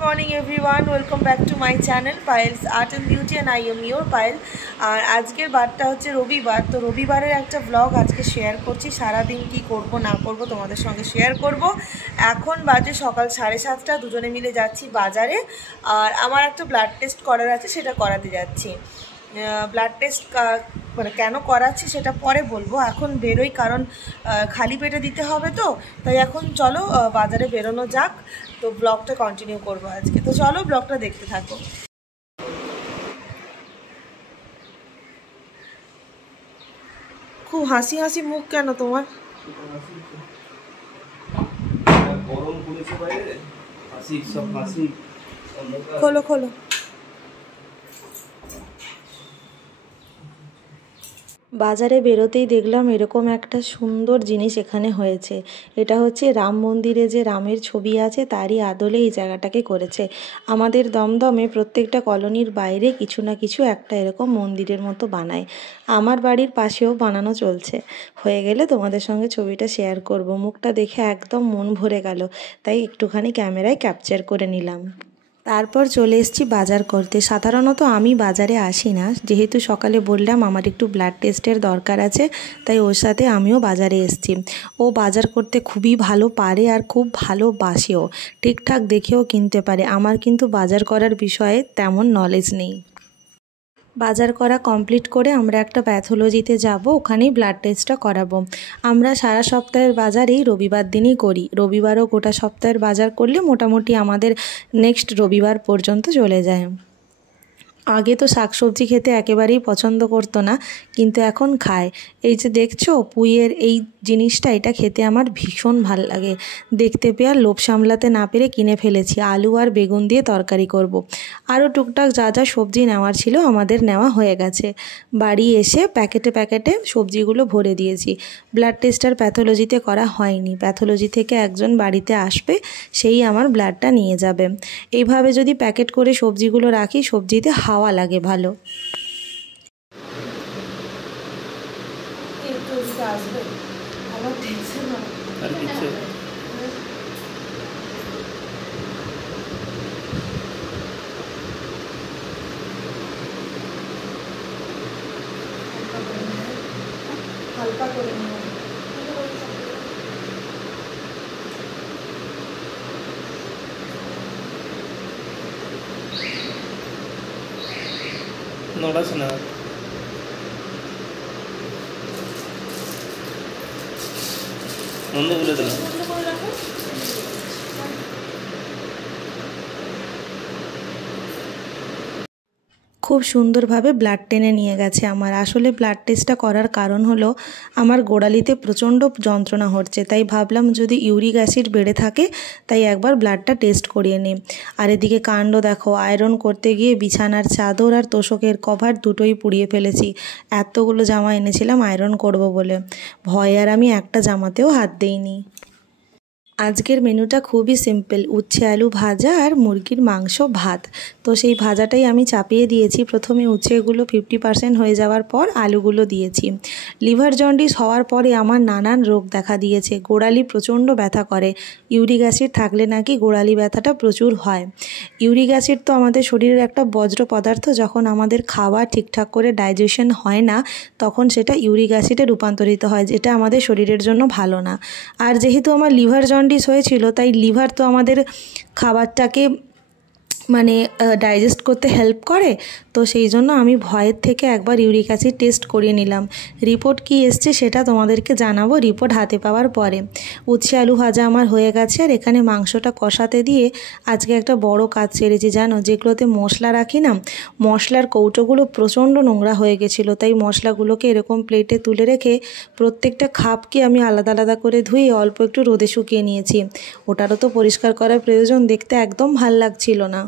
morning everyone, welcome back to my channel Payal's Art and Beauty and I am your Payal। আর আজকের বারটা হচ্ছে রবিবার, তো রবিবারের একটা ব্লগ আজকে শেয়ার করছি। সারা দিন কি করব না করব তোমাদের সঙ্গে শেয়ার করব। এখন বাজে সকাল 7:30, দুজনে মিলে যাচ্ছি বাজারে। আর আমার একটা ব্লাড টেস্ট করার আছে, সেটা করাতে যাচ্ছি। ব্লাড টেস্ট মানে কেন করাচ্ছি সেটা পরে বলবো, এখন বেরোই কারণ খালি পেটে দিতে হবে, তো তাই এখন চলো বাজারে বেরোনো যাক। তো ব্লগটা কন্টিনিউ করবো আজকে, তো চলো ব্লগটা দেখতে থাকো। খুব হাসি হাসি মুখ কেন তোমার? খোলো খোলো। বাজারে বেরোতেই দেখলাম এরকম একটা সুন্দর জিনিস এখানে হয়েছে। এটা হচ্ছে রাম মন্দিরে যে রামের ছবি আছে তারই আদলে এই জায়গাটাকে করেছে। আমাদের দমদমে প্রত্যেকটা কলোনির বাইরে কিছু না কিছু একটা এরকম মন্দিরের মতো বানায়। আমার বাড়ির পাশেও বানানো চলছে। হয়ে গেলে তোমাদের সঙ্গে ছবিটা শেয়ার করব। মুখটা দেখে একদম মন ভরে গেল, তাই একটুখানি ক্যামেরায় ক্যাপচার করে নিলাম। তারপর চলে এসেছি বাজার করতে। সাধারণত আমি বাজারে আসি না, যেহেতু সকালে বললাম আমার একটু ব্লাড টেস্টের দরকার আছে, তাই ওর সাথে আমিও বাজারে এসেছি। ও বাজার করতে খুবই ভালো পারে আর খুব ভালোবাসেও, ঠিকঠাক দেখেও কিনতে পারে। আমার কিন্তু বাজার করার বিষয়ে তেমন নলেজ নেই। বাজার করা কমপ্লিট করে আমরা একটা প্যাথোলজিতে যাব, ওখানেই ব্লাড টেস্টটা করাবো। আমরা সারা সপ্তাহের বাজারেই রবিবার দিনই করি। রবিবারও গোটা সপ্তাহের বাজার করলে মোটামুটি আমাদের নেক্সট রবিবার পর্যন্ত চলে যায়। আগে তো শাকসবজি খেতে একেবারেই পছন্দ করতো না, কিন্তু এখন খায়। এই যে দেখছো পুঁইয়ের এই জিনিসটা, এটা খেতে আমার ভীষণ ভাল লাগে। দেখতে পেয়ে আর লোভ সামলাতে না পেরে কিনে ফেলেছি। আলু আর বেগুন দিয়ে তরকারি করব। আরও টুকটাক যা যা সবজি নেওয়ার ছিল আমাদের নেওয়া হয়ে গেছে। বাড়ি এসে প্যাকেটে প্যাকেটে সবজিগুলো ভরে দিয়েছি। ব্লাড টেস্ট আর প্যাথোলজিতে করা হয়নি। প্যাথোলজি থেকে একজন বাড়িতে আসবে, সেই আমার ব্লাডটা নিয়ে যাবে। এইভাবে যদি প্যাকেট করে সবজিগুলো রাখি, সবজিতে হাওয়া লাগে ভালো। হালকা করে নিলাম। নড়াস না, বন্ধ করে দিলাম। খুব সুন্দরভাবে ব্লাড টেনে নিয়ে গেছে আমার। আসলে ব্লাড টেস্টটা করার কারণ হলো আমার গোড়ালিতে প্রচণ্ড যন্ত্রণা হচ্ছে, তাই ভাবলাম যদি ইউরিক অ্যাসিড বেড়ে থাকে তাই একবার ব্লাডটা টেস্ট করিয়ে নিই। আর এদিকে কাণ্ড দেখো, আয়রন করতে গিয়ে বিছানার চাদর আর তোষকের কভার দুটোই পুড়িয়ে ফেলেছি। এতগুলো জামা এনেছিলাম আয়রন করব বলে, ভয়ে আর আমি একটা জামাতেও হাত দিইনি। আজকের মেনুটা খুবই সিম্পল, উচ্ছে আলু ভাজা আর মুরগির মাংস ভাত। তো সেই ভাজাটাই আমি চাপিয়ে দিয়েছি। প্রথমে উচ্ছেগুলো 50% হয়ে যাওয়ার পর আলুগুলো দিয়েছি। লিভার জন্ডিস হওয়ার পরে আমার নানান রোগ দেখা দিয়েছে। গোড়ালি প্রচণ্ড ব্যথা করে। ইউরিক অ্যাসিড থাকলে নাকি গোড়ালি ব্যথাটা প্রচুর হয়। ইউরিক অ্যাসিড তো আমাদের শরীরের একটা বজ্র পদার্থ। যখন আমাদের খাওয়া ঠিকঠাক করে ডাইজেশন হয় না, তখন সেটা ইউরিক অ্যাসিডে রূপান্তরিত হয়, যেটা আমাদের শরীরের জন্য ভালো না। আর যেহেতু আমার লিভার জন্ডিস হয়েছিল, তাই লিভার তো আমাদের খাবারটাকে মানে ডাইজেস্ট করতে হেল্প করে। তো সেই জন্য আমি ভয়ের থেকে একবার ইউরিক অ্যাসিড টেস্ট করিয়ে নিলাম। রিপোর্ট কি এসছে সেটা তোমাদেরকে জানাবো রিপোর্ট হাতে পাওয়ার পরে। উচ্ছে আলু ভাজা আমার হয়ে গেছে, আর এখানে মাংসটা কষাতে দিয়ে আজকে একটা বড় কাজ সেরেছি জানো। যেগুলোতে মশলা রাখি না, মশলার কৌটোগুলো প্রচণ্ড নোংরা হয়ে গেছিলো, তাই মশলাগুলোকে এরকম প্লেটে তুলে রেখে প্রত্যেকটা খাপকে আমি আলাদা আলাদা করে ধুয়ে অল্প একটু রোদে শুকিয়ে নিয়েছি। ওটারও তো পরিষ্কার করার প্রয়োজন, দেখতে একদম ভাল লাগছিল না।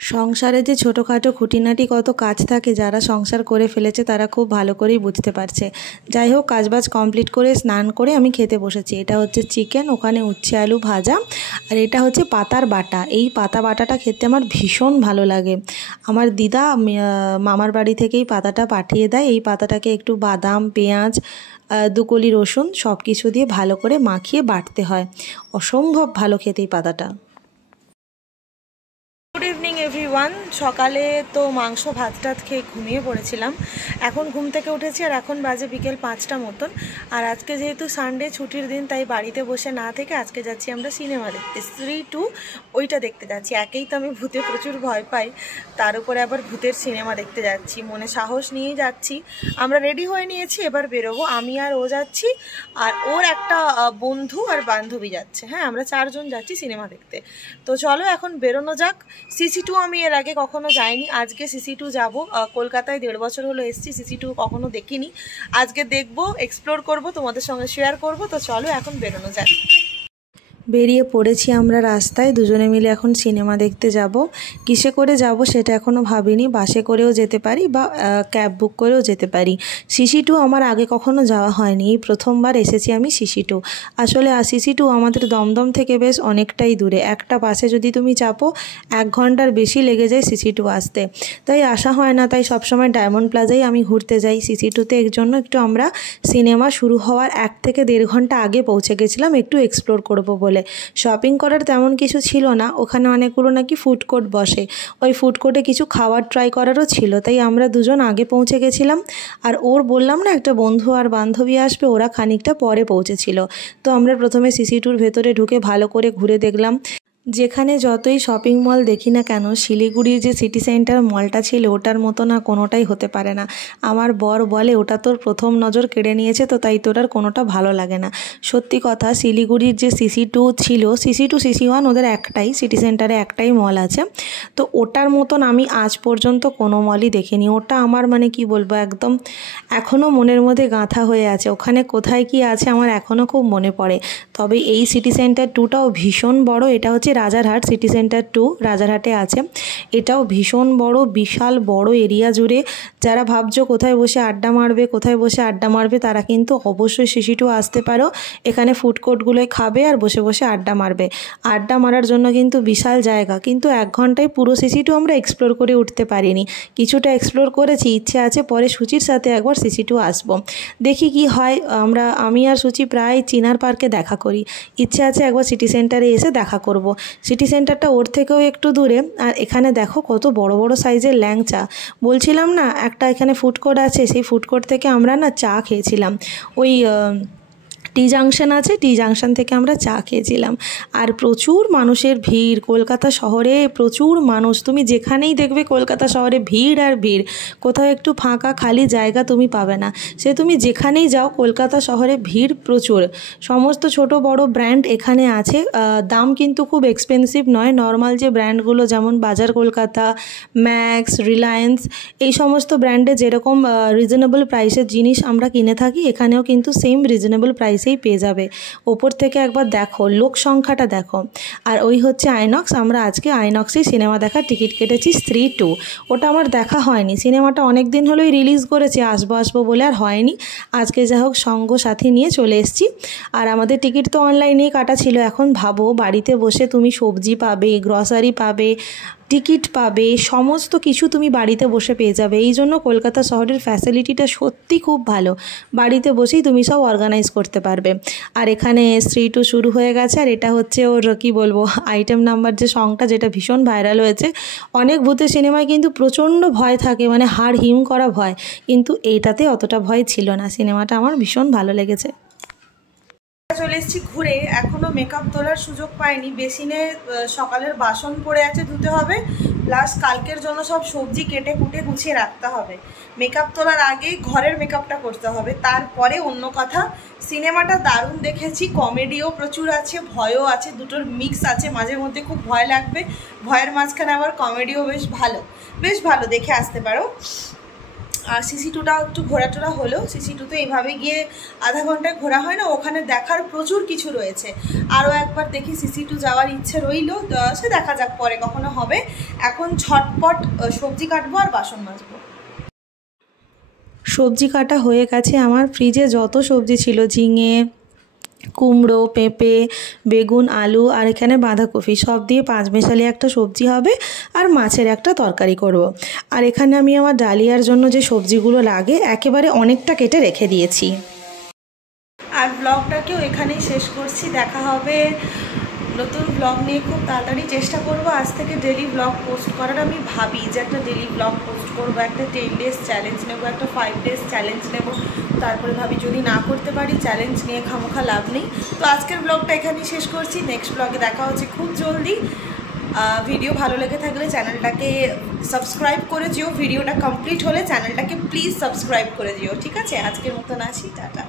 সংসারে যে ছোটোখাটো খুঁটিনাটি কত কাজ থাকে, যারা সংসার করে ফেলেছে তারা খুব ভালো করেই বুঝতে পারছে। যাই হোক, কাজবাজ কমপ্লিট করে স্নান করে আমি খেতে বসেছি। এটা হচ্ছে চিকেন, ওখানে উচ্ছে আলু ভাজা, আর এটা হচ্ছে পাতার বাটা। এই পাতা বাটাটা খেতে আমার ভীষণ ভালো লাগে। আমার দিদা মামার বাড়ি থেকেই পাতাটা পাঠিয়ে দেয়। এই পাতাটাকে একটু বাদাম, পেঁয়াজ, 2 কলি রসুন সব কিছু দিয়ে ভালো করে মাখিয়ে বাটতে হয়। অসম্ভব ভালো খেতে এই পাতাটা। এভরিওয়ান, সকালে তো মাংস ভাত টাত খেয়ে ঘুমিয়ে পড়েছিলাম। এখন ঘুম থেকে উঠেছি আর এখন বাজে বিকেল 5টা মতন। আর আজকে যেহেতু সানডে ছুটির দিন, তাই বাড়িতে বসে না থেকে আজকে যাচ্ছি আমরা সিনেমা দেখতে, স্ত্রী 2 ওইটা দেখতে যাচ্ছি। একেই তো আমি ভূতে প্রচুর ভয় পাই, তার উপরে আবার ভূতের সিনেমা দেখতে যাচ্ছি, মনে সাহস নিয়ে যাচ্ছি। আমরা রেডি হয়ে নিয়েছি, এবার বেরোবো। আমি আর ও যাচ্ছি, আর ওর একটা বন্ধু আর বান্ধবী যাচ্ছে। হ্যাঁ, আমরা 4 জন যাচ্ছি সিনেমা দেখতে। তো চলো এখন বেরোনো যাক। CC2 আমি এর আগে কখনো যাইনি, আজকে CC2 যাব। কলকাতায় 1.5 বছর হলো এসেছি, CC2 কখনো দেখিনি। আজকে দেখবো, এক্সপ্লোর করব, তোমাদের সঙ্গে শেয়ার করব। তো চলো এখন বেরোনো যাক। বেরিয়ে পড়েছি আমরা রাস্তায়, দুজনে মিলে এখন সিনেমা দেখতে যাব। কিসে করে যাব সেটা এখনও ভাবিনি, বাসে করেও যেতে পারি বা ক্যাব বুক করেও যেতে পারি। CC2 আমার আগে কখনো যাওয়া হয়নি, এই প্রথমবার এসেছি আমি CC2। আসলে CC2 আমাদের দমদম থেকে বেশ অনেকটাই দূরে, একটা বাসে যদি তুমি চাপো 1 ঘন্টার বেশি লেগে যায় CC2 আসতে, তাই আসা হয় না। তাই সবসময় ডায়মন্ড প্লাজায় আমি ঘুরতে যাই। CC2তে এর জন্য একটু আমরা সিনেমা শুরু হওয়ার 1 থেকে 1.5 ঘন্টা আগে পৌঁছে গেছিলাম, একটু এক্সপ্লোর করবো বলে। শপিং করার তেমন কিছু ছিল না, ওখানে অনেকগুলো নাকি ফুড কোর্ট বসে, ওই ফুড কোর্টে কিছু খাবার ট্রাই করারও ছিল, তাই আমরা দুজন আগে পৌঁছে গেছিলাম। আর ওর বললাম না একটা বন্ধু আর বান্ধবী আসবে, ওরা খানিকটা পরে পৌঁছেছিল। তো আমরা প্রথমে CC2-র ভেতরে ঢুকে ভালো করে ঘুরে দেখলাম। যেখানে যতই শপিং মল দেখি না কেন, শিলিগুড়ির যে সিটি সেন্টার মলটা ছিল ওটার মতো না কোনোটাই হতে পারে না। আমার বর বলে ওটা তোর প্রথম নজর কেড়ে নিয়েছে, তো তাই তোর আর কোনোটা ভালো লাগে না। সত্যি কথা, শিলিগুড়ির যে CC2 ছিল, CC2 CC1 ওদের একটাই, সিটি সেন্টারে একটাই মল আছে। তো ওটার মতন আমি আজ পর্যন্ত কোনো মলই দেখিনি। ওটা আমার মানে কি বলবো, একদম এখনও মনের মধ্যে গাঁথা হয়ে আছে। ওখানে কোথায় কি আছে আমার এখনও খুব মনে পড়ে। তবে এই সিটি সেন্টার 2টাও ভীষণ বড়। এটা হচ্ছে রাজারহাট সিটি সেন্টার 2, রাজারহাটে আছে। এটাও ভীষণ বড়, বিশাল বড় এরিয়া জুড়ে। যারা ভাবছো কোথায় বসে আড্ডা মারবে তারা কিন্তু অবশ্যই CC2 আসতে পারো। এখানে ফুড কোর্টগুলোয় খাবে আর বসে বসে আড্ডা মারবে। আড্ডা মারার জন্য কিন্তু বিশাল জায়গা, কিন্তু 1 ঘন্টায় পুরো CC2 আমরা এক্সপ্লোর করে উঠতে পারিনি। কিছুটা এক্সপ্লোর করেছি, ইচ্ছে আছে পরে সুচির সাথে একবার CC2 আসবো, দেখি কি হয়। আমি আর সুচি প্রায় চিনার পার্কে দেখা করি, ইচ্ছে আছে একবার সিটি সেন্টারে এসে দেখা করব। সিটি সেন্টারটা ওর থেকেও একটু দূরে। আর এখানে দেখো কত বড় বড় সাইজের ল্যাংচা। বলছিলাম না একটা এখানে ফুড কোর্ট আছে, সেই ফুড কোর্ট থেকে আমরা না চা খেয়েছিলাম। ওই টি জাংশন আছে, টি জাংশন থেকে আমরা চা খেয়েছিলাম। আর প্রচুর মানুষের ভিড়, কলকাতা শহরে প্রচুর মানুষ। তুমি যেখানেই দেখবে কলকাতা শহরে ভিড় আর ভিড়, কোথাও একটু ফাঁকা খালি জায়গা তুমি পাবে না। সে তুমি যেখানেই যাও কলকাতা শহরে ভিড় প্রচুর। সমস্ত ছোট বড় ব্র্যান্ড এখানে আছে। দাম কিন্তু খুব এক্সপেন্সিভ নয়। নর্মাল যে ব্র্যান্ডগুলো যেমন বাজার কলকাতা, ম্যাক্স, রিলায়েন্স, এই সমস্ত ব্র্যান্ডে যেরকম রিজনেবল প্রাইসের জিনিস আমরা কিনে থাকি, এখানেও কিন্তু সেম রিজনেবল প্রাইসেই পেয়ে যাবে। ওপর থেকে একবার দেখো, লোক সংখ্যাটা দেখো। আর ওই হচ্ছে আইনক্স। আমরা আজকে আইনক্সেই সিনেমা দেখার টিকিট কেটেছি, স্ত্রী 2। ওটা আমার দেখা হয়নি, সিনেমাটা অনেক দিন হলোই রিলিজ করেছে, আসবো বলে আর হয়নি। আজকে যা হোক সঙ্গ সাথী নিয়ে চলে এসেছি। আর আমাদের টিকিট তো অনলাইনেই কাটা ছিল। এখন ভাবো, বাড়িতে বসে তুমি সবজি পাবে, গ্রসারি পাবে, টিকিট পাবে, সমস্ত কিছু তুমি বাড়িতে বসে পেয়ে যাবে। এই জন্য কলকাতা শহরের ফ্যাসিলিটিটা সত্যি খুব ভালো। বাড়িতে বসেই তুমি সব অর্গানাইজ করতে পারবে। আর এখানে স্ত্রী 2 শুরু হয়ে গেছে। আর এটা হচ্ছে ওর কি বলবো, আইটেম নাম্বার যে সংটা, যেটা ভীষণ ভাইরাল হয়েছে। অনেক ভূতের সিনেমায় কিন্তু প্রচণ্ড ভয় থাকে, মানে হাড় হিম করা ভয়, কিন্তু এইটাতে অতটা ভয় ছিল না। সিনেমাটা আমার ভীষণ ভালো লেগেছে। চলে এসেছি ঘুরে, এখনো মেকআপ তোলার সুযোগ পাইনি। বেসিনে সকালের বাসন পড়ে আছে, ধুতে হবে, প্লাস কালকের জন্য সব সবজি কেটে কুটে গুছিয়ে রাখতে হবে। মেকআপ তোলার আগে ঘরের মেকআপটা করতে হবে, তারপরে অন্য কথা। সিনেমাটা দারুণ দেখেছি, কমেডিও প্রচুর আছে, ভয়ও আছে, দুটোর মিক্স আছে। মাঝে মধ্যে খুব ভয় লাগবে, ভয়ের মাঝখানে আবার কমেডিও বেশ ভালো, দেখে আসতে পারো। আর CC2টা একটু ঘোরাটোরা হলো। CC2 এইভাবে গিয়ে আধা ঘন্টায় ঘোরা হয় না, ওখানে দেখার প্রচুর কিছু রয়েছে। আরও একবার দেখি, CC2 যাওয়ার ইচ্ছে রইল, সে দেখা যাক পরে কখনো হবে। এখন ঝটপট সবজি কাটবো আর বাসন মাজবো। সবজি কাটা হয়ে গেছে আমার। ফ্রিজে যত সবজি ছিল, ঝিঙে, কুমড়ো, পেঁপে, বেগুন, আলু আর এখানে বাঁধাকপি, সব দিয়ে 5 মেশালি একটা সবজি হবে। আর মাছের একটা তরকারি করব। আর এখানে আমি আমার ডালিয়ার জন্য যে সবজিগুলো লাগে একেবারে অনেকটা কেটে রেখে দিয়েছি। আর ব্লগটাকেও এখানেই শেষ করছি। দেখা হবে নতুন ব্লগ নিয়ে খুব তাড়াতাড়ি চেষ্টা করব। আজ থেকে ডেলি ব্লগ পোস্ট করার আমি ভাবি যে একটা ডেলি ব্লগ পোস্ট করব, একটা 10 ডেজ চ্যালেঞ্জ নেব, একটা 5 ডেজ চ্যালেঞ্জ নেব। তারপরে ভাবি যদি না করতে পারি চ্যালেঞ্জ নিয়ে খামোখা লাভ নেই। তো আজকের ব্লগটা এখানেই শেষ করছি, নেক্সট ব্লগে দেখা হচ্ছে খুব জলদি। ভিডিও ভালো লেগে থাকলে চ্যানেলটাকে সাবস্ক্রাইব করে দিও, ভিডিওটা কমপ্লিট হলে চ্যানেলটাকে প্লিজ সাবস্ক্রাইব করে দিও, ঠিক আছে? আজকের মতন আছি, টাটা।